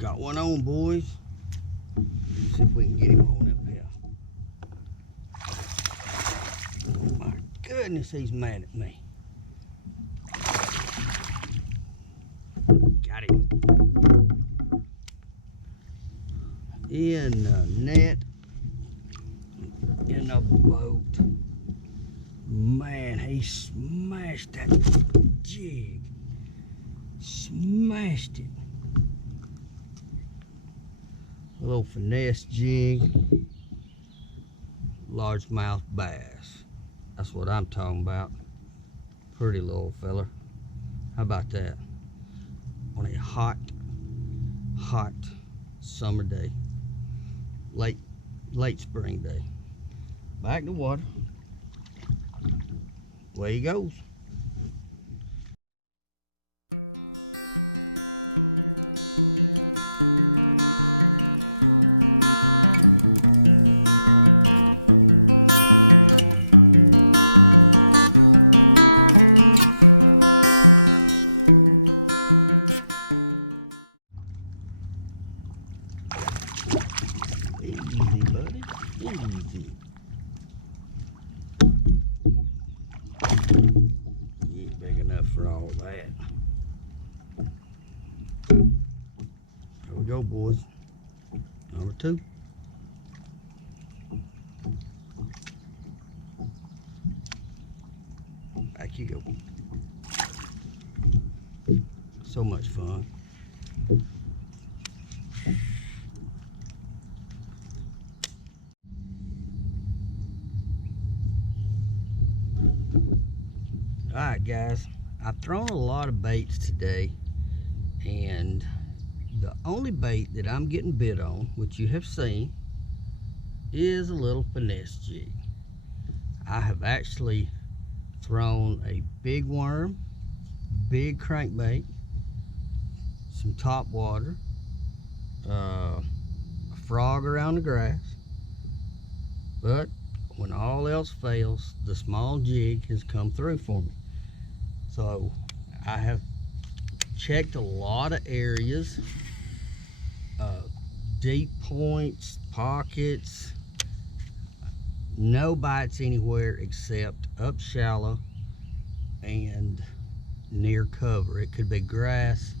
Got one on, boys. See if we can get him on up here. Oh my goodness, he's mad at me. Got him. In the net, in the boat. Man, he smashed that jig. Smashed it. A little finesse jig. Largemouth bass. That's what I'm talking about. Pretty little fella. How about that? On a hot summer day. Late spring day. Back to water. Away he goes. Easy, buddy. Easy. You ain't big enough for all that. Here we go, boys. Number 2. Back you go. So much fun. Alright guys, I've thrown a lot of baits today, and the only bait that I'm getting bit on, which you have seen, is a little finesse jig. I have actually thrown a big worm, big crankbait, some top water, a frog around the grass, but when all else fails, the small jig has come through for me. So I have checked a lot of areas, deep points, pockets, no bites anywhere except up shallow and near cover. It could be grass.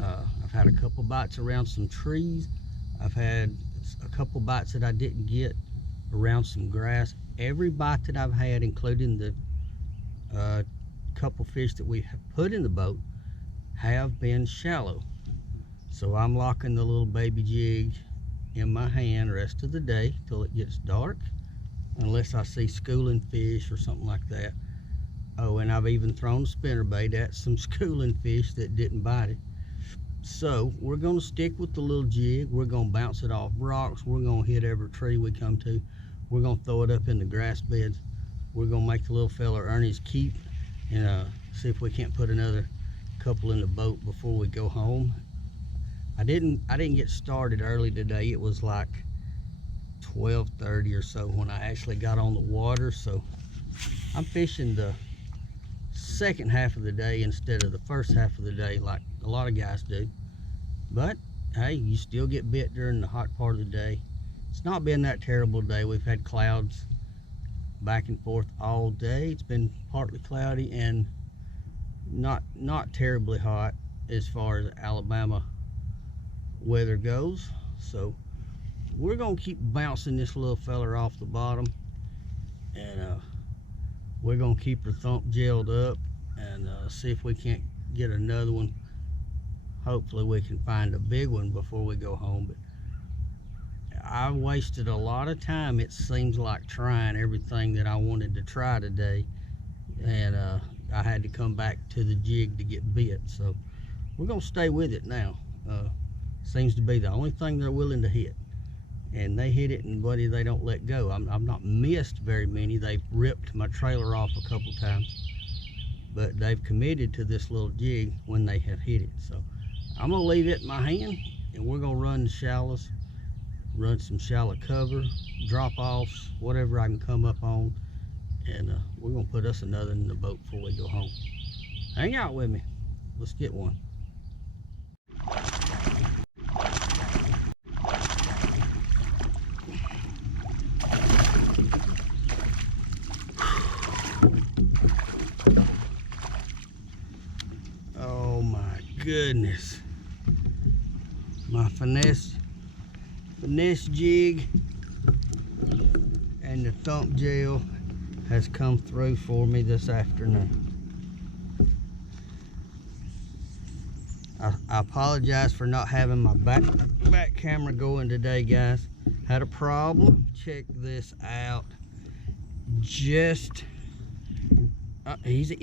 I've had a couple bites around some trees. I've had a couple bites that I didn't get around some grass. Every bite that I've had, including the couple fish that we have put in the boat, have been shallow. So I'm locking the little baby jig in my hand the rest of the day till it gets dark, unless I see schooling fish or something like that. Oh, and I've even thrown a spinnerbait at some schooling fish that didn't bite it. So we're going to stick with the little jig. We're going to bounce it off rocks. We're going to hit every tree we come to. We're going to throw it up in the grass beds. We're going to make the little fella earn his keep, and see if we can't put another couple in the boat before we go home. I didn't get started early today. It was like 12:30 or so when I actually got on the water, so I'm fishing the second half of the day instead of the first half of the day like a lot of guys do. But hey, you still get bit during the hot part of the day. It's not been that terrible day. We've had clouds back and forth all day. It's been partly cloudy and not terribly hot as far as Alabama weather goes. So we're gonna keep bouncing this little fella off the bottom, and we're gonna keep her thump gelled up and see if we can't get another one. Hopefully we can find a big one before we go home. But I wasted a lot of time, it seems like, trying everything that I wanted to try today, and I had to come back to the jig to get bit. So we're gonna stay with it now. Seems to be the only thing they're willing to hit, and they hit it, and buddy, they don't let go. I've not missed very many. They've ripped my trailer off a couple times, but they've committed to this little jig when they have hit it. So I'm gonna leave it in my hand, and we're gonna run the shallows, run some shallow cover, drop offs, whatever I can come up on, and we're gonna put us another in the boat before we go home. Hang out with me. Let's get one. goodness. My finesse jig and the thump gel has come through for me this afternoon. I apologize for not having my back camera going today, guys. Had a problem. Check this out. Just easy.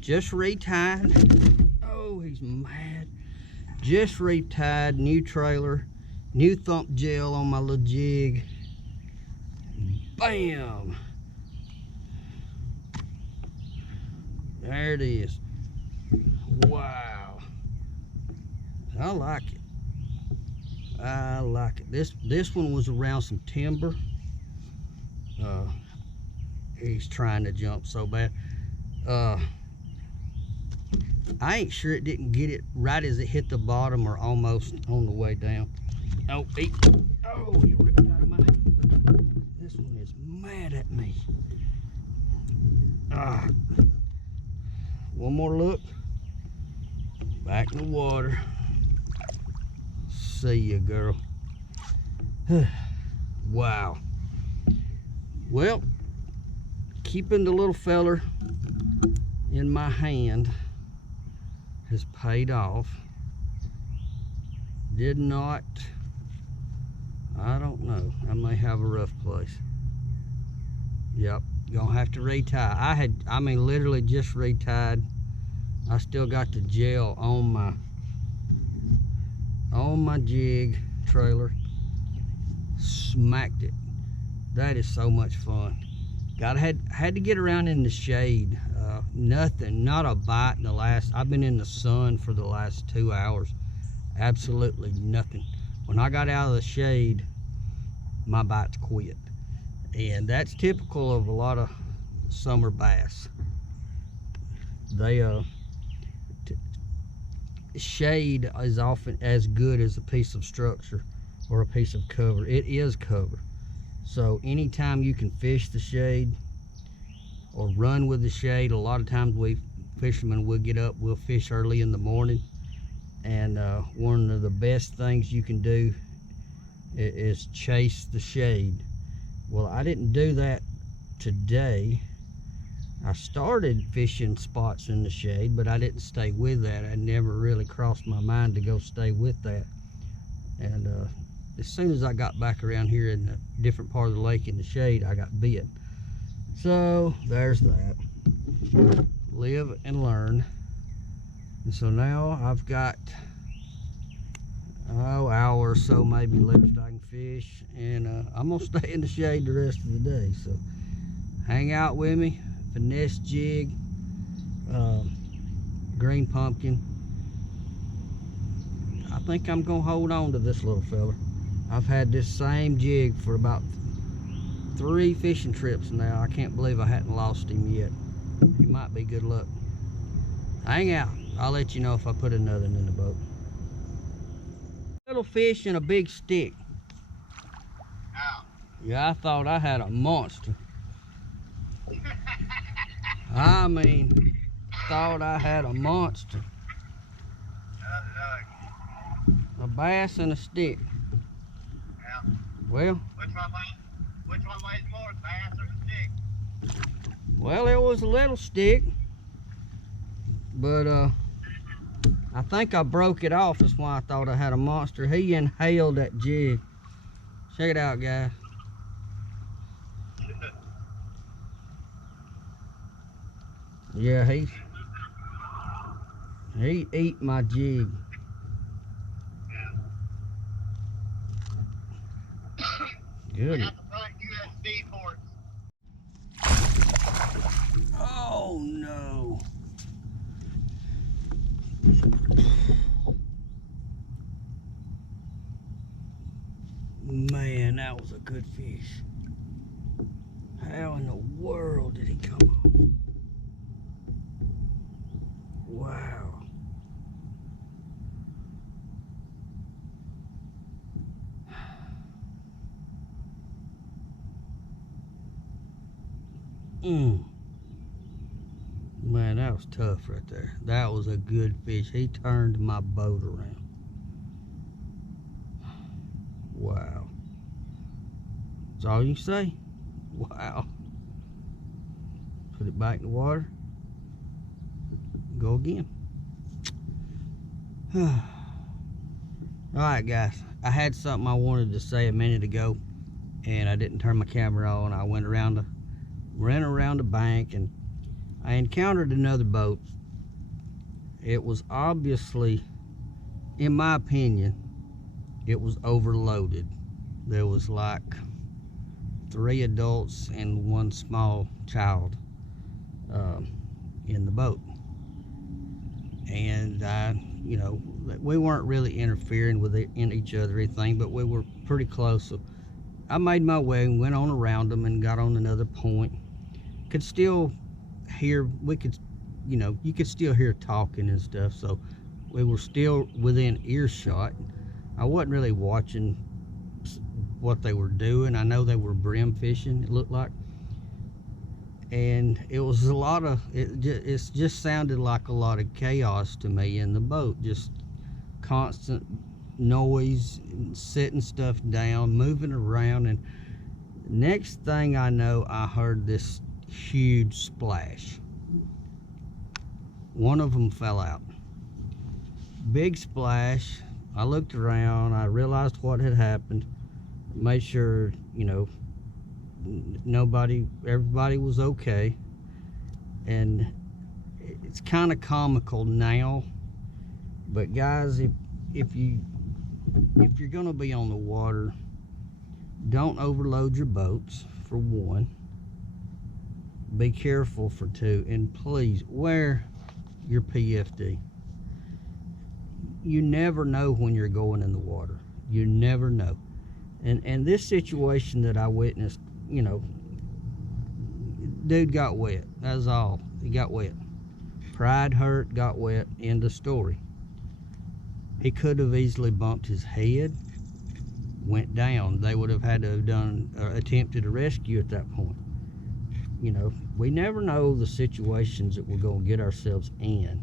Just retied. Oh, he's mad. Just retied. New trailer. New thump gel on my little jig. Bam. There it is. Wow. I like it. I like it. This one was around some timber. He's trying to jump so bad. I ain't sure it didn't get it right as it hit the bottom or almost on the way down. Oh, he ripped out of my hand. This one is mad at me. One more look. Back in the water. See ya, girl. Wow. Well, keeping the little feller in my hand has paid off. Did not, I don't know. I may have a rough place. Yep, gonna have to retie. I mean, literally just retied. I still got the gel on my jig trailer. Smacked it. That is so much fun. Had to get around in the shade. Nothing, not a bite in the last. I've been in the sun for the last 2 hours. Absolutely nothing. When I got out of the shade, my bites quit, and that's typical of a lot of summer bass. They shade is often as good as a piece of structure or a piece of cover. It is cover. So anytime you can fish the shade or run with the shade, a lot of times we fishermen will get up, we'll fish early in the morning, and one of the best things you can do is chase the shade. Well, I didn't do that today. I started fishing spots in the shade, but I didn't stay with that. I never really crossed my mind to go stay with that. And as soon as I got back around here in a different part of the lake in the shade, I got bit. So there's that. Live and learn. And so now I've got hour or so maybe left I can fish, and I'm gonna stay in the shade the rest of the day. So hang out with me. Finesse jig, green pumpkin. I think I'm gonna hold on to this little fella. I've had this same jig for about 3 fishing trips now. I can't believe I hadn't lost him yet. He might be good luck. Hang out. I'll let you know if I put another in the boat. Little fish and a big stick. Ow. Yeah, I thought I had a monster. I mean, thought I had a monster. A bass and a stick. Yeah. Well, which one weighs more, bass or the stick? Well, it was a little stick, but I think I broke it off. That's why I thought I had a monster. He inhaled that jig. Check it out, guys. Yeah, he ate my jig. Good. Oh no. Man, that was a good fish. How in the world did he come on? Wow. Man, that That was tough right there. That was a good fish. He turned my boat around. Wow. That's all you can say. Wow. Put it back in the water. Go again. Alright guys, I had something I wanted to say a minute ago and I didn't turn my camera on. I went around the bank and I encountered another boat. It was obviously, in my opinion, it was overloaded. There was like 3 adults and 1 small child in the boat. And you know, we weren't really interfering with each other or anything, but we were pretty close. So I made my way and went on around them and got on another point. Could still hear, you know, you could still hear talking and stuff. So we were still within earshot. I wasn't really watching what they were doing. I know they were brim fishing, it looked like. And it was a lot of, it just sounded like a lot of chaos to me in the boat. Just constant noise, setting stuff down, moving around. And next thing I know, I heard this huge splash. One of them fell out. Big splash. I looked around, I realized what had happened, made sure, you know, everybody was okay. And it's kind of comical now, but guys, if you're gonna be on the water, don't overload your boats, for 1. Be careful, for 2, and please wear your PFD. You never know when you're going in the water. You never know. And this situation that I witnessed, you know, dude got wet. That's all. He got wet. Pride hurt, got wet, end of story. He could have easily bumped his head, went down. They would have had to have done, attempted a rescue at that point. You know, we never know the situations that we're going to get ourselves in.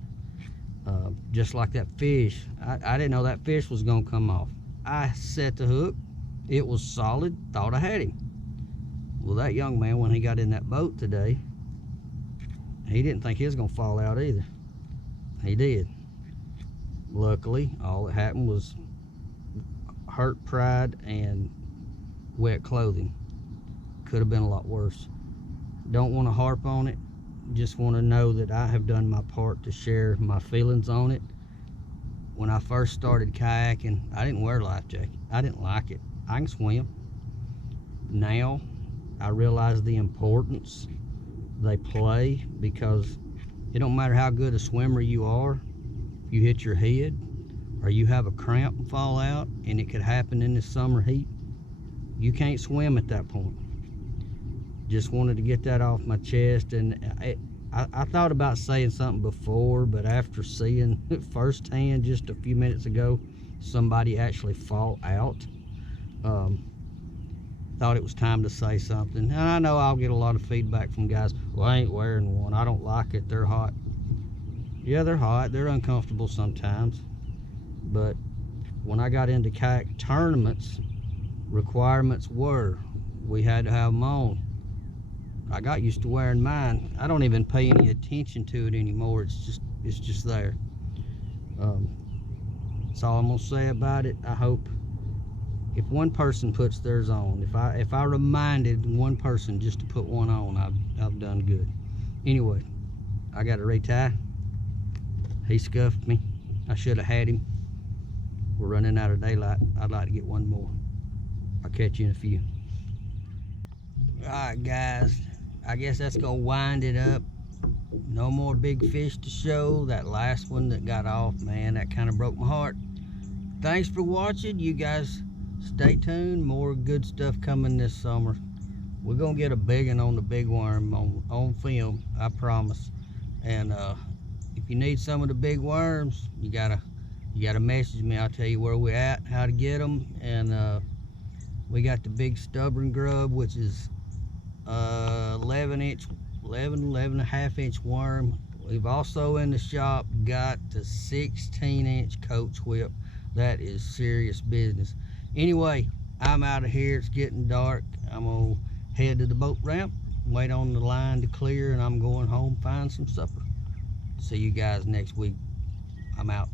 Just like that fish, I didn't know that fish was going to come off. I set the hook, it was solid, thought I had him. Well, that young man, when he got in that boat today, he didn't think he was going to fall out either. He did. Luckily, all that happened was hurt pride and wet clothing. Could have been a lot worse. Don't want to harp on it. Just want to know that I have done my part to share my feelings on it. When I first started kayaking, I didn't wear a life jacket. I didn't like it. I can swim. Now, I realize the importance they play, because it don't matter how good a swimmer you are, if you hit your head or you have a cramp and fall out, and it could happen in this summer heat, you can't swim at that point. Just wanted to get that off my chest. And I thought about saying something before, but after seeing firsthand just a few minutes ago somebody actually fall out, thought it was time to say something. And I know I'll get a lot of feedback from guys, well, I ain't wearing one, I don't like it, they're hot. Yeah, they're hot, they're uncomfortable sometimes, but when I got into kayak tournaments, requirements were, we had to have them on. I got used to wearing mine. I don't even pay any attention to it anymore. It's just there. That's all I'm gonna say about it. I hope if one person puts theirs on, if I reminded one person just to put one on, I've done good. Anyway, I got to retie. He scuffed me. I should have had him. We're running out of daylight. I'd like to get one more. I'll catch you in a few. All right, guys. I guess that's gonna wind it up. No more big fish to show. That last one that got off, man, that kind of broke my heart. Thanks for watching. You guys stay tuned. More good stuff coming this summer. We're gonna get a big one on the big worm on film, I promise. And if you need some of the big worms, you gotta message me. I'll tell you where we're at, how to get them. And we got the big stubborn grub, which is 11 and a half inch worm, We've also in the shop got the 16-inch coach whip. That is serious business. Anyway, I'm out of here. It's getting dark. I'm gonna head to the boat ramp, wait on the line to clear, and I'm going home, find some supper. See you guys next week. I'm out.